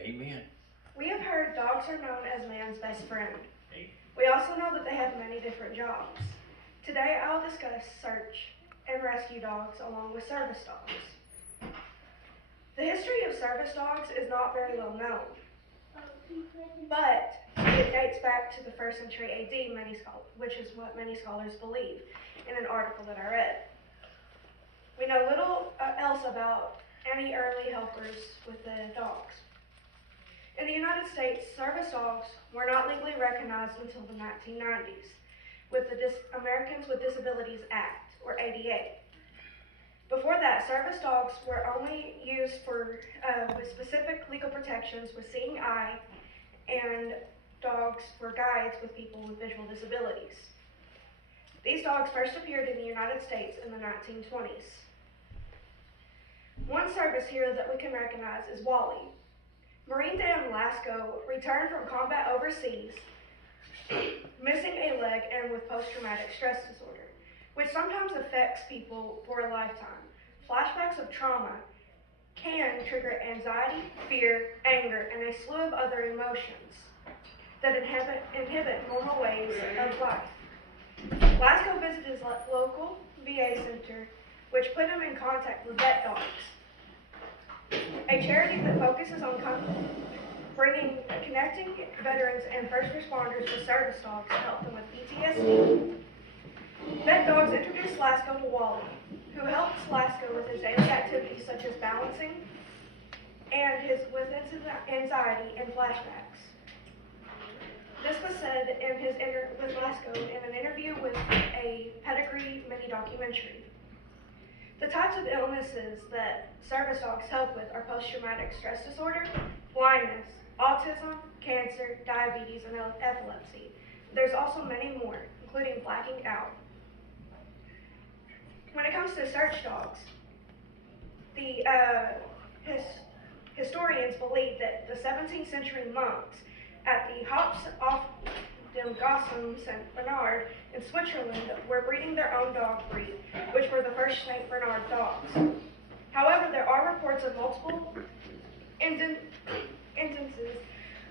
Amen. We have heard dogs are known as man's best friend. Amen. We also know that they have many different jobs. Today I'll discuss search and rescue dogs along with service dogs. The history of service dogs is not very well known, but it dates back to the 1st century AD, which is what many scholars believe in an article that I read. We know little else about any early helpers with the dogs. In the United States, service dogs were not legally recognized until the 1990s with the Americans with Disabilities Act, or ADA. Before that, service dogs were only used with specific legal protections with seeing eye, and dogs were guides with people with visual disabilities. These dogs first appeared in the United States in the 1920s. One service hero that we can recognize is Wally. Marine Dan Lasco returned from combat overseas, missing a leg and with post-traumatic stress disorder, which sometimes affects people for a lifetime. Flashbacks of trauma can trigger anxiety, fear, anger, and a slew of other emotions that inhibit normal ways of life. Lasco visited his local VA center, which put him in contact with Vet Dogs, a charity that focuses on connecting veterans and first responders with service dogs to help them with PTSD. Vet Dogs introduced Lasco to Wally, who helps Lasco with his daily activities such as balancing and with anxiety and flashbacks. This was said with Lasco in an interview with a Pedigree mini-documentary. The types of illnesses that service dogs help with are post-traumatic stress disorder, blindness, autism, cancer, diabetes, and epilepsy. There's also many more, including blacking out. When it comes to search dogs, the historians believe that the 17th century monks at the Hops auf dem Gossum St. Bernard in Switzerland were breeding their own dog breed, which were the first St. Bernard dogs. However, there are reports of multiple instances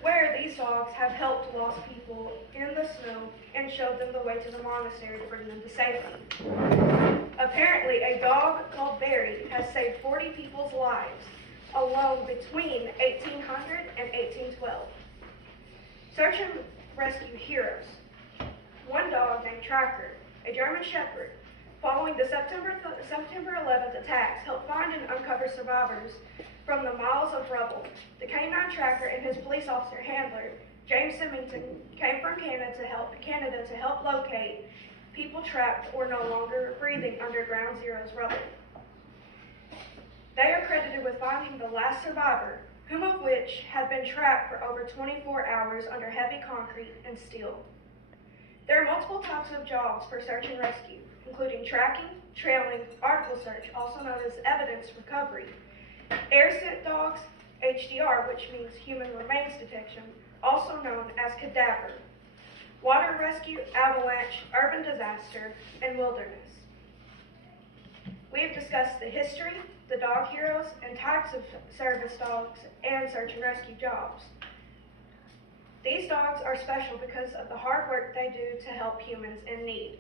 where these dogs have helped lost people in the snow and showed them the way to the monastery to bring them to safety. Apparently, a dog called Barry has saved 40 people's lives alone between 1800 and 1812. Search and rescue heroes. One dog named Tracker, a German Shepherd, following the September 11th attacks, helped find and uncover survivors from the miles of rubble. The canine tracker and his police officer handler, James Symington, came from Canada to help locate people trapped or no longer breathing under Ground Zero's rubble. They are credited with finding the last survivor, whom of which had been trapped for over 24 hours under heavy concrete and steel. There are multiple types of jobs for search and rescue, including tracking, trailing, article search, also known as evidence recovery, air scent dogs, HDR, which means human remains detection, also known as cadaver, water rescue, avalanche, urban disaster, and wilderness. We have discussed the history, the dog heroes, and types of service dogs and search and rescue jobs. These dogs are special because of the hard work they do to help humans in need.